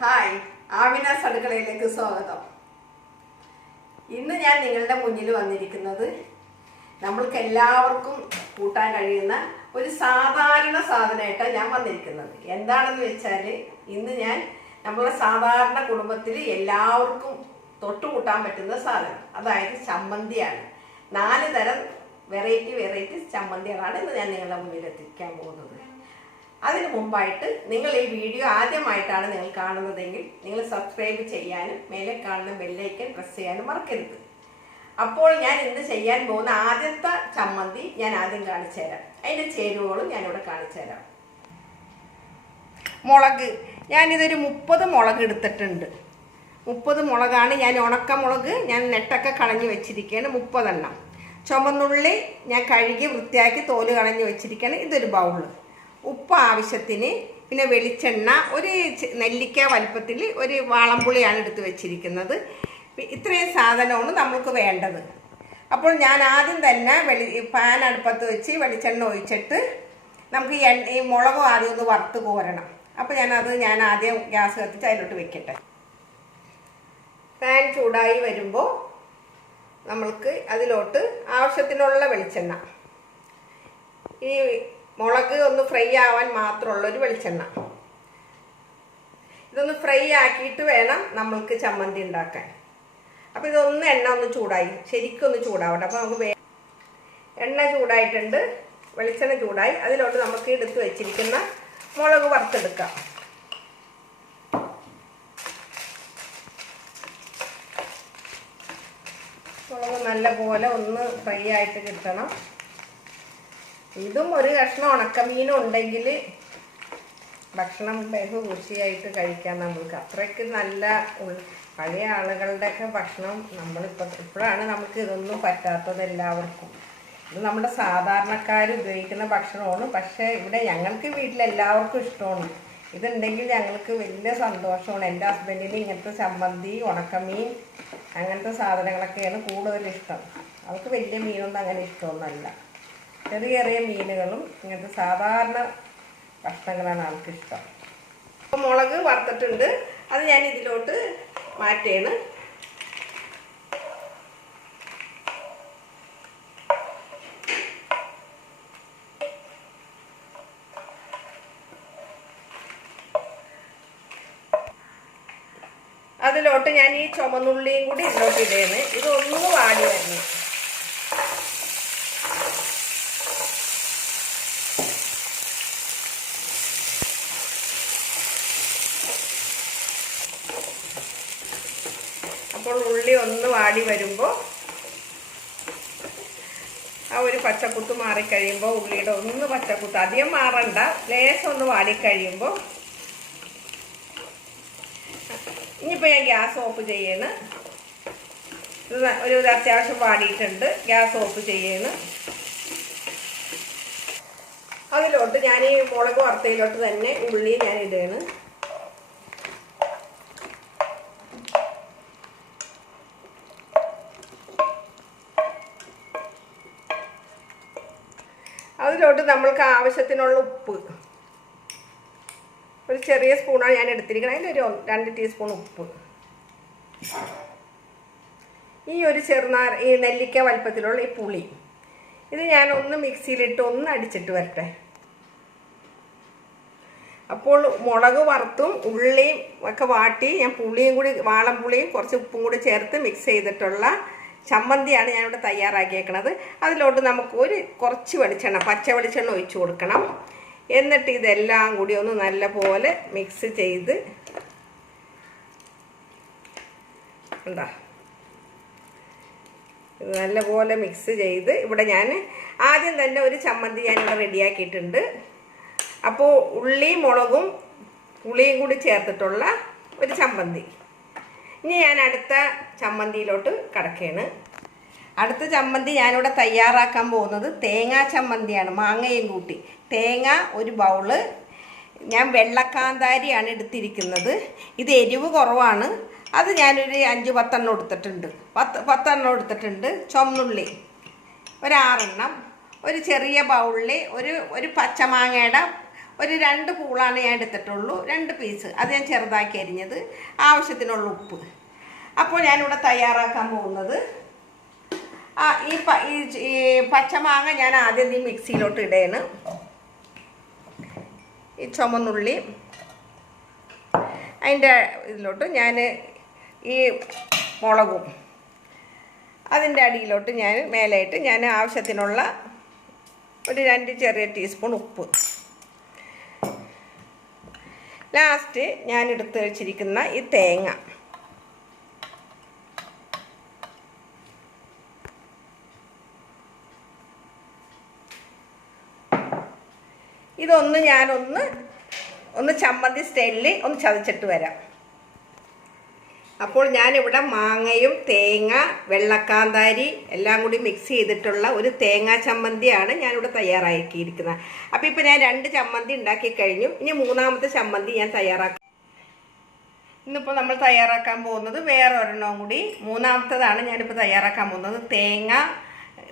Hi, Amina's അടുക്കളയിലേക്ക് സ്വാഗതം. ഇന്ന് ഞാൻ നിങ്ങളുടെ മുന്നിൽ വന്നിരിക്കുന്നത് നമ്മൾക്ക് എല്ലാവർക്കും കൂട്ടാൻ കഴിയുന്ന ഒരു സാധാരണ സാധനമായിട്ടാണ് ഞാൻ വന്നിരിക്കുന്നത്. എന്താണെന്ന് വെച്ചാൽ ഇന്ന് ഞാൻ നമ്മളെ സാധാരണ കുടുംബത്തിൽ എല്ലാവർക്കും തൊട്ടുകൂട്ടാൻ പറ്റുന്ന സാധനം, അതായത് ചമ്മന്തിയാണ്. 4 തരം വെറൈറ്റി ചമ്മന്തികളാണ് ഇന്ന് ഞാൻ നിങ്ങളുടെ മുന്നിൽ എത്തിക്കാൻ പോകുന്നത്. അതിനു മുമ്പായിട്ട് നിങ്ങൾ ഈ വീഡിയോ ആദ്യമായിട്ടാണ് നിങ്ങൾ കാണുന്നതെങ്കിൽ നിങ്ങൾ സബ്സ്ക്രൈബ് ചെയ്യാനും മേലെ കാണുന്ന ബെല്ലൈക്കൻ പ്രസ് ചെയ്യാനും മറക്കരുത്. അപ്പോൾ ഞാൻ ഇന്ന് ചെയ്യാൻ പോകുന്ന ആദ്യത്തെ ചമ്മന്തി ഞാൻ ആദ്യം കാണിച്ചു തരാം. അതിൻ്റെ ചേരുവകളും ഞാനിവിടെ കാണിച്ചു തരാം. മുളക്, ഞാനിതൊരു 30 മുളക് എടുത്തിട്ടുണ്ട്. 30 മുളകാണ്. ഞാൻ ഉണക്കമുളക് ഞാൻ നെട്ടൊക്കെ കളഞ്ഞു വെച്ചിരിക്കുകയാണ്, 30 എണ്ണം. ചുമന്നുള്ളി ഞാൻ കഴുകി വൃത്തിയാക്കി തോല് കളഞ്ഞു വെച്ചിരിക്കുകയാണ്, ഇതൊരു ബൗള്. ഉപ്പ് ആവശ്യത്തിന്, പിന്നെ വെളിച്ചെണ്ണ, ഒരു നെല്ലിക്ക വലുപ്പത്തിൽ ഒരു വാളംപുളിയാണ് എടുത്ത് വെച്ചിരിക്കുന്നത്. ഇത്രയും സാധനമാണ് നമ്മൾക്ക് വേണ്ടത്. അപ്പോൾ ഞാൻ ആദ്യം തന്നെ പാൻ അടുപ്പത്ത് വെച്ച് വെളിച്ചെണ്ണ ഒഴിച്ചിട്ട് നമുക്ക് ഈ മുളകും ആദ്യം ഒന്ന് വറുത്ത് കോരണം. അപ്പോൾ ഞാൻ ആദ്യം ഗ്യാസ് കത്തിച്ച് അതിലോട്ട് വെക്കട്ടെ. പാൻ ചൂടായി വരുമ്പോൾ നമ്മൾക്ക് അതിലോട്ട് ആവശ്യത്തിനുള്ള വെളിച്ചെണ്ണ, ഈ മുളക് ഒന്ന് ഫ്രൈ ആവാൻ മാത്രമുള്ളൊരു വെളിച്ചെണ്ണ, ഇതൊന്ന് ഫ്രൈ ആക്കിയിട്ട് വേണം നമ്മൾക്ക് ചമ്മന്തി ഉണ്ടാക്കാൻ. അപ്പോൾ ഇതൊന്ന് എണ്ണ ഒന്ന് ചൂടായി, ശരിക്കൊന്ന് ചൂടാവട്ടെ. അപ്പോൾ നമുക്ക് എണ്ണ ചൂടായിട്ടുണ്ട്, വെളിച്ചെണ്ണ ചൂടായി. അതിലോട്ട് നമുക്ക് എടുത്ത് വെച്ചിരിക്കുന്ന മുളക് വറുത്തെടുക്കാം. മുളക് നല്ല പോലെ ഒന്ന് ഫ്രൈ ആയിട്ട് കിട്ടണം. ഇതും ഒരു കഷ്ണം ഉണക്കമീനും ഉണ്ടെങ്കിൽ ഭക്ഷണം ബഹു രുചിയായിട്ട് കഴിക്കാൻ നമ്മൾക്ക്. അത്രയ്ക്ക് നല്ല പഴയ ആളുകളുടെയൊക്കെ ഭക്ഷണം ഇപ്പോഴാണ് നമുക്ക് ഇതൊന്നും പറ്റാത്തത് എല്ലാവർക്കും. ഇത് നമ്മുടെ സാധാരണക്കാർ ഉപയോഗിക്കുന്ന ഭക്ഷണമാണ്. പക്ഷേ ഇവിടെ ഞങ്ങൾക്ക് വീട്ടിലെല്ലാവർക്കും ഇഷ്ടമാണ്. ഇതുണ്ടെങ്കിൽ ഞങ്ങൾക്ക് വലിയ സന്തോഷമാണ്. എൻ്റെ ഹസ്ബൻഡിന് ഇങ്ങനത്തെ ചമ്മന്തി, ഉണക്കമീൻ, അങ്ങനത്തെ സാധനങ്ങളൊക്കെയാണ് കൂടുതലിഷ്ടം. അവർക്ക് വലിയ മീനൊന്നും അങ്ങനെ ഇഷ്ടമൊന്നുമല്ല. ചെറിയ മീനുകളും ഇങ്ങനത്തെ സാധാരണ ഭക്ഷണങ്ങളാണ് ആൾക്കിഷ്ടം. അപ്പോൾ മുളക് വറുത്തിട്ടുണ്ട്, അത് ഞാൻ ഇതിലോട്ട് മാറ്റുകയാണ്. അതിലോട്ട് ഞാൻ ഈ ചുമന്നുള്ളിയും കൂടി ഇതിലോട്ട് ഇടുകയാണ്. ഇതൊന്ന് വാടി വരണം. അപ്പോൾ ഉള്ളി ഒന്ന് വാടി വരുമ്പോൾ ആ ഒരു പച്ചക്കുത്ത് മാറിക്കഴിയുമ്പോൾ, ഉള്ളിയുടെ ഒന്ന് പച്ചക്കുത്ത് അധികം മാറണ്ട, ലേശം ഒന്ന് വാടിക്കഴിയുമ്പോൾ ഇനിയിപ്പോൾ ഞാൻ ഗ്യാസ് ഓഫ് ചെയ്യണ്. ഇത് ഒരു അത്യാവശ്യം വാടിയിട്ടുണ്ട്, ഗ്യാസ് ഓഫ് ചെയ്യണ്. അതിലോട്ട് ഞാൻ ഈ മുളക് വറുത്തയിലോട്ട് തന്നെ ഉള്ളി ഞാൻ ഇടുകയാണ്. അതിലോട്ട് നമ്മൾക്ക് ആവശ്യത്തിനുള്ള ഉപ്പ്, ഒരു ചെറിയ സ്പൂണാണ് ഞാൻ എടുത്തിരിക്കുന്നത്, അതിലൊരു 2 ടീസ്പൂൺ ഉപ്പ്. ഈ ഒരു ഈ നെല്ലിക്ക വലുപ്പത്തിലുള്ള ഈ പുളി, ഇത് ഞാൻ ഒന്ന് മിക്സിയിലിട്ട് ഒന്ന് അടിച്ചിട്ട് വരട്ടെ. അപ്പോൾ മുളക് വറുത്തും ഉള്ളിയും ഒക്കെ വാട്ടി ഞാൻ പുളിയും കൂടി, വാളംപുളിയും കുറച്ച് ഉപ്പും കൂടി ചേർത്ത് മിക്സ് ചെയ്തിട്ടുള്ള ചമ്മന്തിയാണ് ഞാനിവിടെ തയ്യാറാക്കിയേക്കണത്. അതിലോട്ട് നമുക്ക് കുറച്ച് വെളിച്ചെണ്ണ, പച്ച വെളിച്ചെണ്ണ ഒഴിച്ച് കൊടുക്കണം. എന്നിട്ട് ഇതെല്ലാം കൂടി ഒന്ന് നല്ലപോലെ മിക്സ് ചെയ്ത്, എന്താ ഇത് നല്ലപോലെ മിക്സ് ചെയ്ത് ഇവിടെ ഞാൻ ആദ്യം തന്നെ ഒരു ചമ്മന്തി ഞാനിവിടെ റെഡിയാക്കിയിട്ടുണ്ട്. അപ്പോൾ ഉള്ളിയും മുളകും പുളിയും കൂടി ചേർത്തിട്ടുള്ള ഒരു ചമ്മന്തി. ഇനി ഞാൻ അടുത്ത ചമ്മന്തിയിലോട്ട് കടക്കുകയാണ്. അടുത്ത ചമ്മന്തി ഞാനിവിടെ തയ്യാറാക്കാൻ പോകുന്നത് തേങ്ങാ ചമ്മന്തിയാണ്, മാങ്ങയും കൂട്ടി. തേങ്ങ ഒരു ബൗള്, ഞാൻ വെള്ളക്കാന്താരിയാണ് എടുത്തിരിക്കുന്നത്. ഇത് എരിവ് കുറവാണ്, അത് ഞാനൊരു 5-10 എണ്ണം എടുത്തിട്ടുണ്ട്. 10 എണ്ണം എടുത്തിട്ടുണ്ട്. ചുമന്നുള്ളി ഒരു 6 എണ്ണം, ഒരു ചെറിയ ബൗളിൽ ഒരു പച്ചമാങ്ങയുടെ ഒരു 2 പൂളാണ് ഞാൻ എടുത്തിട്ടുള്ളൂ, 2 പീസ്. അത് ഞാൻ ചെറുതാക്കി അരിഞ്ഞത്, ആവശ്യത്തിനുള്ള ഉപ്പ്. അപ്പോൾ ഞാനിവിടെ തയ്യാറാക്കാൻ പോകുന്നത് ഈ പച്ചമാങ്ങ ഞാൻ ആദ്യം ഈ മിക്സിയിലോട്ട് ഇടയാണ്. ഈ ചുമന്നുള്ളി അതിൻ്റെ ഇതിലോട്ട് ഞാൻ ഈ മുളകും അതിൻ്റെ അടിയിലോട്ട് ഞാൻ മേലായിട്ട് ഞാൻ ആവശ്യത്തിനുള്ള ഒരു 2 ചെറിയ ടീസ്പൂൺ ഉപ്പ്. ലാസ്റ്റ് ഞാൻ എടുത്ത് വെച്ചിരിക്കുന്ന ഈ തേങ്ങ, ഇതൊന്ന് ഞാനൊന്ന് ചമ്മന്തി സ്റ്റൈലിൽ ഒന്ന് ചതച്ചിട്ട് വരാം. അപ്പോൾ ഞാനിവിടെ മാങ്ങയും തേങ്ങ, വെള്ളക്കാന്താരി എല്ലാം കൂടി മിക്സ് ചെയ്തിട്ടുള്ള ഒരു തേങ്ങാ ചമ്മന്തിയാണ് ഞാനിവിടെ തയ്യാറാക്കിയിരിക്കുന്നത്. അപ്പോൾ ഇപ്പോൾ ഞാൻ 2 ചമ്മന്തി ഉണ്ടാക്കി കഴിഞ്ഞു. ഇനി 3ാമത്തെ ചമ്മന്തി ഞാൻ തയ്യാറാക്കാം. ഇന്നിപ്പോൾ നമ്മൾ തയ്യാറാക്കാൻ പോകുന്നത് വേറെ ഒരെണ്ണം കൂടി, 3ാമത്തേതാണ് ഞാനിപ്പോൾ തയ്യാറാക്കാൻ പോകുന്നത്.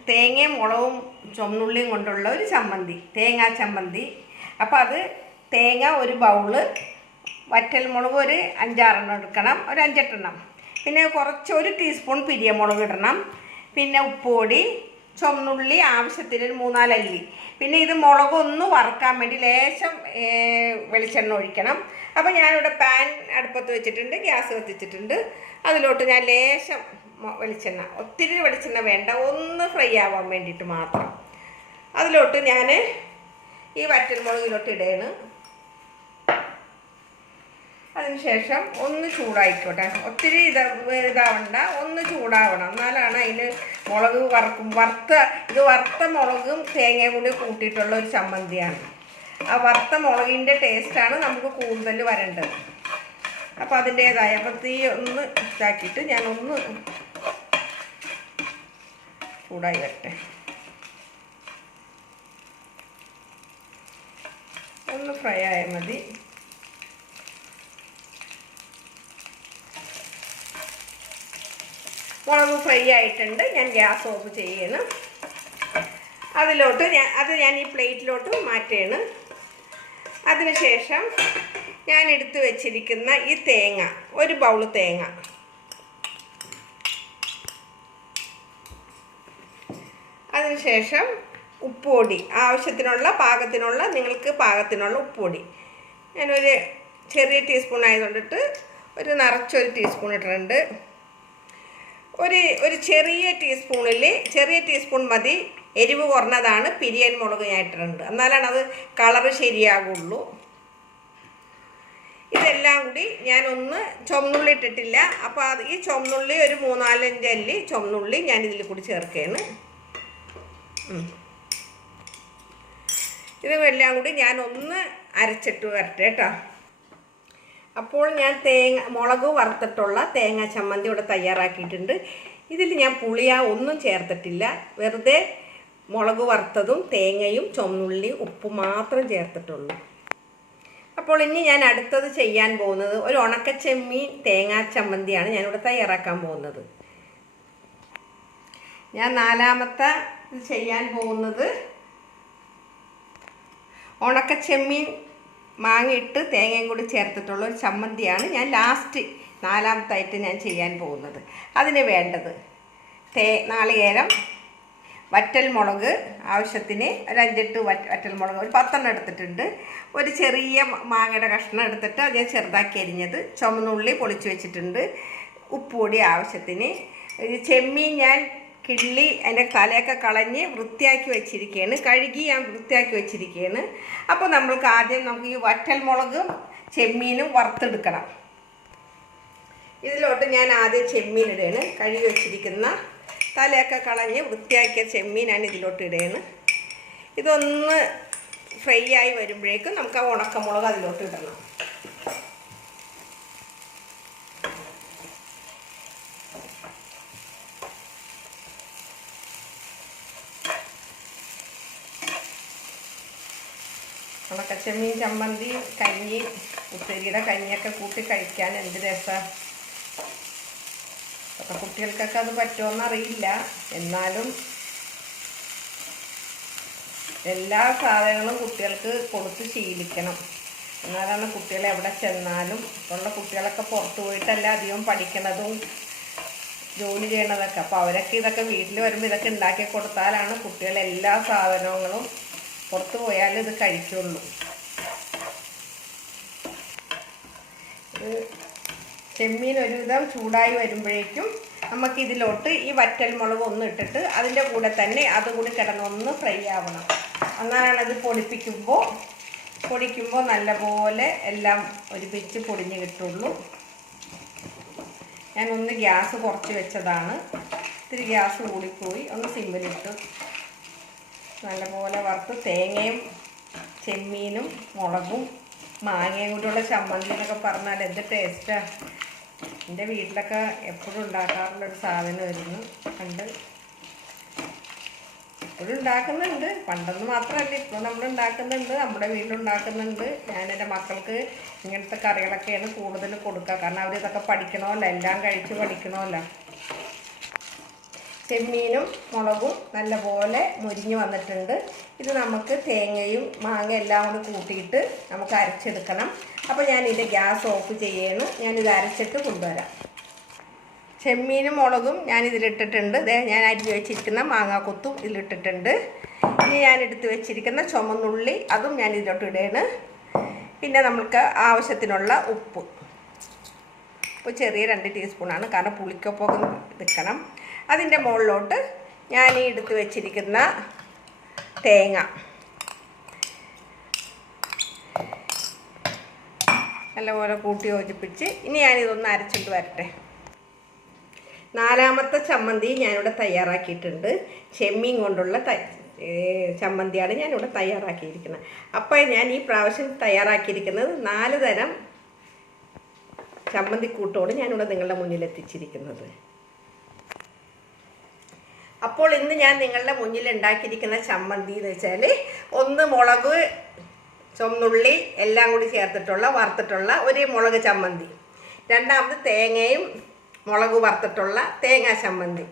തേങ്ങയും മുളകും ചുവന്നുള്ളിയും കൊണ്ടുള്ള ഒരു ചമ്മന്തി, തേങ്ങാ ചമ്മന്തി. അപ്പോൾ അത് തേങ്ങ ഒരു ബൗള്, വറ്റൽമുളക് ഒരു 5-6 എടുക്കണം, ഒരു 5-8. പിന്നെ കുറച്ച് 1 ടീസ്പൂൺ പിരിയമുളക് ഇടണം. പിന്നെ ഉപ്പുപൊടി, ചുവന്നുള്ളി ആവശ്യത്തിന് ഒരു 3-4 അല്ലി. പിന്നെ ഇത് മുളകൊന്ന് വറുക്കാൻ വേണ്ടി ലേശം വെളിച്ചെണ്ണ ഒഴിക്കണം. അപ്പോൾ ഞാനിവിടെ പാൻ അടുപ്പത്ത് വെച്ചിട്ടുണ്ട്, ഗ്യാസ് കത്തിച്ചിട്ടുണ്ട്. അതിലോട്ട് ഞാൻ ലേശം വെളിച്ചെണ്ണ, ഒത്തിരി വെളിച്ചെണ്ണ വേണ്ട, ഒന്ന് ഫ്രൈ ആവാൻ വേണ്ടിയിട്ട് മാത്രം. അതിലോട്ട് ഞാൻ ഈ വറ്റൽമുളകിലോട്ട് ഇടയാണ്. അതിനുശേഷം ഒന്ന് ചൂടായിക്കോട്ടെ, ഒത്തിരി ഇതാവണ്ട, ഒന്ന് ചൂടാവണം. എന്നാലാണ് അതിന് മുളക് ഇത് വറുത്ത മുളകും തേങ്ങയും കൂടി കൂട്ടിയിട്ടുള്ള ഒരു ചമ്മന്തിയാണ്. ആ വറുത്ത മുളകിൻ്റെ ടേസ്റ്റാണ് നമുക്ക് കൂടുതൽ വരേണ്ടത്. അപ്പോൾ അതിൻ്റേതായ അപ്പോൾ തീ ഒന്ന് ഇതാക്കിയിട്ട് ഞാനൊന്ന് ചൂടായി വരട്ടെ, ഒന്ന് ഫ്രൈ ആയാൽ മതി. മുളക് ഫ്രൈ ആയിട്ടുണ്ട്, ഞാൻ ഗ്യാസ് ഓഫ് ചെയ്യണം. അതിലോട്ട് ഞാൻ ഈ പ്ലേറ്റിലോട്ട് മാറ്റുകയാണ്. അതിനുശേഷം ഞാൻ എടുത്തു വെച്ചിരിക്കുന്ന ഈ തേങ്ങ, ഒരു ബൗള് തേങ്ങ, അതിനുശേഷം ഉപ്പുപൊടി പാകത്തിനുള്ള നിങ്ങൾക്ക് പാകത്തിനുള്ള ഉപ്പുപൊടി ഞാനൊരു ചെറിയ ടീസ്പൂൺ ആയതുകൊണ്ടിട്ട് ഒരു നിറച്ചൊരു ടീസ്പൂൺ ഇട്ടിട്ടുണ്ട്. ഒരു ചെറിയ ടീസ്പൂൺ മതി, എരിവ് കുറഞ്ഞതാണ് പിരിയൻ മുളക് ഞാൻ ഇട്ടിട്ടുണ്ട്, എന്നാലാണ് അത് കളറ് ശരിയാകുള്ളൂ. ഇതെല്ലാം കൂടി ഞാനൊന്ന് ചുവന്നുള്ളി ഇട്ടിട്ടില്ല, അപ്പോൾ ഈ ചുവന്നുള്ളി ഒരു 3-4 അല്ലി ചുവന്നുള്ളി ഞാൻ ഇതിൽ കൂടി ചേർക്കുകയാണ്. ഇതെല്ലാം കൂടി ഞാനൊന്ന് അരച്ചിട്ട് വരട്ടെ കേട്ടോ. അപ്പോൾ ഞാൻ മുളക് വറുത്തിട്ടുള്ള തേങ്ങാ ചമ്മന്തി ഇവിടെ തയ്യാറാക്കിയിട്ടുണ്ട്. ഇതിൽ ഞാൻ ഒന്നും ചേർത്തിട്ടില്ല, വെറുതെ മുളക് വറുത്തതും തേങ്ങയും ചുവന്നുള്ളിയും ഉപ്പ് മാത്രം ചേർത്തിട്ടുള്ളൂ. അപ്പോൾ ഇനി ഞാൻ അടുത്തത് ചെയ്യാൻ പോകുന്നത് ഒരു ഉണക്കച്ചെമ്മീൻ തേങ്ങാ ചമ്മന്തിയാണ് ഞാനിവിടെ തയ്യാറാക്കാൻ പോകുന്നത്. ഞാൻ 4ാമത്തെ ചെയ്യാൻ പോകുന്നത് ഉണക്കച്ചെമ്മീൻ മാങ്ങയിട്ട് തേങ്ങയും കൂടി ചേർത്തിട്ടുള്ള ഒരു ചമ്മന്തിയാണ് ഞാൻ ലാസ്റ്റ് 4ാമത്തായിട്ട് ഞാൻ ചെയ്യാൻ പോകുന്നത്. അതിന് വേണ്ടത് നാളികേരം, വറ്റൽമുളക് ആവശ്യത്തിന് ഒരു 5-8 വറ്റൽമുളക്, ഒരു 10 എടുത്തിട്ടുണ്ട്. ഒരു ചെറിയ മാങ്ങയുടെ കഷ്ണം എടുത്തിട്ട് അത് ഞാൻ ചെറുതാക്കി അരിഞ്ഞത്, ചുവന്നുള്ളി പൊളിച്ച് വെച്ചിട്ടുണ്ട്, ഉപ്പുപൊടി ആവശ്യത്തിന്. ചെമ്മീൻ ഞാൻ കിള്ളി അതിൻ്റെ തലയൊക്കെ കളഞ്ഞ് വൃത്തിയാക്കി വെച്ചിരിക്കുകയാണ്, കഴുകി ഞാൻ വൃത്തിയാക്കി വെച്ചിരിക്കുകയാണ്. അപ്പോൾ നമുക്ക് ഈ വറ്റൽമുളകും ചെമ്മീനും വറുത്തെടുക്കണം. ഇതിലോട്ട് ഞാൻ ആദ്യം ചെമ്മീൻ ഇടുകയാണ്, കഴുകി വെച്ചിരിക്കുന്ന തലയൊക്കെ കളഞ്ഞ് വൃത്തിയാക്കിയ ചെമ്മീൻ ഞാൻ ഇതിലോട്ട് ഇടുകയാണ്. ഇതൊന്ന് ഫ്രൈ ആയി വരുമ്പോഴേക്കും നമുക്ക് ആ ഉണക്കമുളക് അതിലോട്ട് ഇടണം. ഉണക്കച്ചെമ്മീൻ ചമ്മന്തി, കഞ്ഞി, ഉപ്പേരിയുടെ കഞ്ഞിയൊക്കെ കൂട്ടി കഴിക്കാൻ എന്ത് രസമാണ്. അപ്പോൾ കുട്ടികൾക്കൊക്കെ അത് പറ്റുമോയെന്നറിയില്ല, എന്നാലും എല്ലാ സാധനങ്ങളും കുട്ടികൾക്ക് കൊടുത്ത് ശീലിക്കണം. എന്നാലാണ് കുട്ടികൾ എവിടെ ചെന്നാലും, ഉള്ള കുട്ടികളൊക്കെ പുറത്തു പോയിട്ടല്ല അധികം പഠിക്കണതും ജോലി ചെയ്യണതൊക്കെ. അപ്പോൾ അവരൊക്കെ ഇതൊക്കെ വീട്ടിൽ വരുമ്പോൾ ഇതൊക്കെ ഉണ്ടാക്കി കൊടുത്താലാണ് കുട്ടികൾ എല്ലാ സാധനങ്ങളും പുറത്ത് പോയാലും ഇത് കഴിക്കുള്ളൂ. ചെമ്മീൻ ഒരുവിധം ചൂടായി വരുമ്പോഴേക്കും നമുക്കിതിലോട്ട് ഈ വറ്റൽ മുളക് ഒന്ന് ഇട്ടിട്ട് അതിൻ്റെ കൂടെ തന്നെ അതും കൂടി കിടന്നൊന്ന് ഫ്രൈ ആവണം. എന്നാലാണ് അത് പൊടിക്കുമ്പോൾ നല്ലപോലെ എല്ലാം ഒരുമിച്ച് പൊടിഞ്ഞ് കിട്ടുള്ളൂ. ഞാനൊന്ന് ഗ്യാസ് കുറച്ച് വെച്ചതാണ്, ഇത്തിരി ഗ്യാസ് കൂടിപ്പോയി. ഒന്ന് സിമ്മിലിട്ട് നല്ലപോലെ വറുത്ത് തേങ്ങയും ചെമ്മീനും മുളകും മാങ്ങയും കൂടിയുള്ള ചമ്മന്തി എന്നൊക്കെ പറഞ്ഞാൽ എന്ത് ടേസ്റ്റാണ്. എൻ്റെ വീട്ടിലൊക്കെ എപ്പോഴും ഉണ്ടാക്കാറുള്ളൊരു സാധനമായിരുന്നു. എപ്പോഴും ഉണ്ടാക്കുന്നുണ്ട്, പണ്ടെന്ന് മാത്രമല്ല ഇപ്പോൾ നമ്മൾ ഉണ്ടാക്കുന്നുണ്ട്, നമ്മുടെ വീട്ടിലുണ്ടാക്കുന്നുണ്ട്. ഞാനെൻ്റെ മക്കൾക്ക് ഇങ്ങനത്തെ കറികളൊക്കെയാണ് കൂടുതൽ കൊടുക്കുക. കാരണം അവരിതൊക്കെ പഠിക്കണമല്ലോ, എല്ലാം കഴിച്ച് പഠിക്കണമല്ലോ. ചെമ്മീനും മുളകും നല്ലപോലെ മുരിഞ്ഞ് വന്നിട്ടുണ്ട്. ഇത് നമുക്ക് തേങ്ങയും മാങ്ങ എല്ലാം കൂടി കൂട്ടിയിട്ട് നമുക്ക് അരച്ചെടുക്കണം. അപ്പോൾ ഞാനിത് ഗ്യാസ് ഓഫ് ചെയ്യണം. ഞാനിത് അരച്ചിട്ട് കൊണ്ടുവരാം. ചെമ്മീനും മുളകും ഞാനിതിലിട്ടിട്ടുണ്ട്. ഞാൻ അരിഞ്ഞ് വെച്ചിരിക്കുന്ന മാങ്ങാക്കൊത്തും ഇതിലിട്ടിട്ടുണ്ട്. ഇനി ഞാനെടുത്ത് വെച്ചിരിക്കുന്ന ചുമന്നുള്ളി അതും ഞാൻ ഇതിലോട്ട് ഇടുകയാണ്. പിന്നെ നമുക്ക് ആവശ്യത്തിനുള്ള ഉപ്പ് ചെറിയ 2 ടീസ്പൂണാണ്, കാരണം പുളിക്കൊപ്പം നിൽക്കണം. അതിൻ്റെ മുകളിലോട്ട് ഞാൻ ഈ എടുത്ത് വെച്ചിരിക്കുന്ന തേങ്ങ നല്ലപോലെ കൂട്ടി യോജിപ്പിച്ച് ഇനി ഞാനിതൊന്ന് അരച്ചിട്ട് വരട്ടെ. 4ാമത്തെ ചമ്മന്തി ഞാനിവിടെ തയ്യാറാക്കിയിട്ടുണ്ട്. ചെമ്മീൻ കൊണ്ടുള്ള ചമ്മന്തിയാണ് ഞാനിവിടെ തയ്യാറാക്കിയിരിക്കുന്നത്. അപ്പോൾ ഞാൻ ഈ പ്രാവശ്യം തയ്യാറാക്കിയിരിക്കുന്നത് 4 തരം ചമ്മന്തിക്കൂട്ടോട് ഞാനിവിടെ നിങ്ങളുടെ മുന്നിൽ എത്തിച്ചിരിക്കുന്നത്. അപ്പോൾ ഇന്ന് ഞാൻ നിങ്ങളുടെ മുന്നിൽ ഉണ്ടാക്കിയിരിക്കുന്ന ചമ്മന്തി എന്ന് വെച്ചാൽ, ഒന്ന് മുളക് ചുവന്നുള്ളി എല്ലാം കൂടി ചേർത്തിട്ടുള്ള വറുത്തിട്ടുള്ള ഒരു മുളക് ചമ്മന്തി, രണ്ടാമത് തേങ്ങയും മുളക് വറുത്തിട്ടുള്ള തേങ്ങാ ചമ്മന്തി.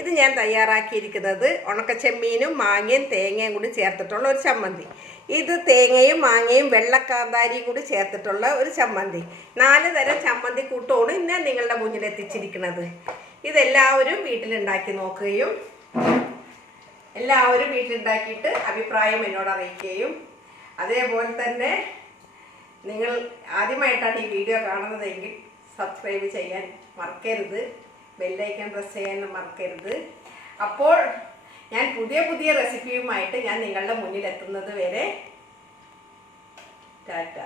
ഇത് ഞാൻ തയ്യാറാക്കിയിരിക്കുന്നത് ഉണക്കച്ചെമ്മീനും മാങ്ങയും തേങ്ങയും കൂടി ചേർത്തിട്ടുള്ള ഒരു ചമ്മന്തി. ഇത് തേങ്ങയും മാങ്ങയും വെള്ളക്കാന്താരിയും കൂടി ചേർത്തിട്ടുള്ള ഒരു ചമ്മന്തി. 4 തരം ചമ്മന്തി കൂട്ടമാണ് ഇന്ന് നിങ്ങളുടെ മുന്നിൽ എത്തിച്ചിരിക്കുന്നത്. ഇതെല്ലാവരും വീട്ടിലുണ്ടാക്കി നോക്കുകയും എല്ലാവരും വീട്ടിലുണ്ടാക്കിയിട്ട് അഭിപ്രായം എന്നോട് അറിയിക്കുകയും, അതേപോലെ തന്നെ നിങ്ങൾ ആദ്യമായിട്ടാണ് ഈ വീഡിയോ കാണുന്നതെങ്കിൽ സബ്സ്ക്രൈബ് ചെയ്യാൻ മറക്കരുത്, ബെല്ലൈക്കൺ പ്രസ് ചെയ്യാൻ മറക്കരുത്. അപ്പോൾ ഞാൻ പുതിയ റെസിപ്പിയുമായിട്ട് ഞാൻ നിങ്ങളുടെ മുന്നിൽ എത്തുന്നത് വരെ ടാറ്റ.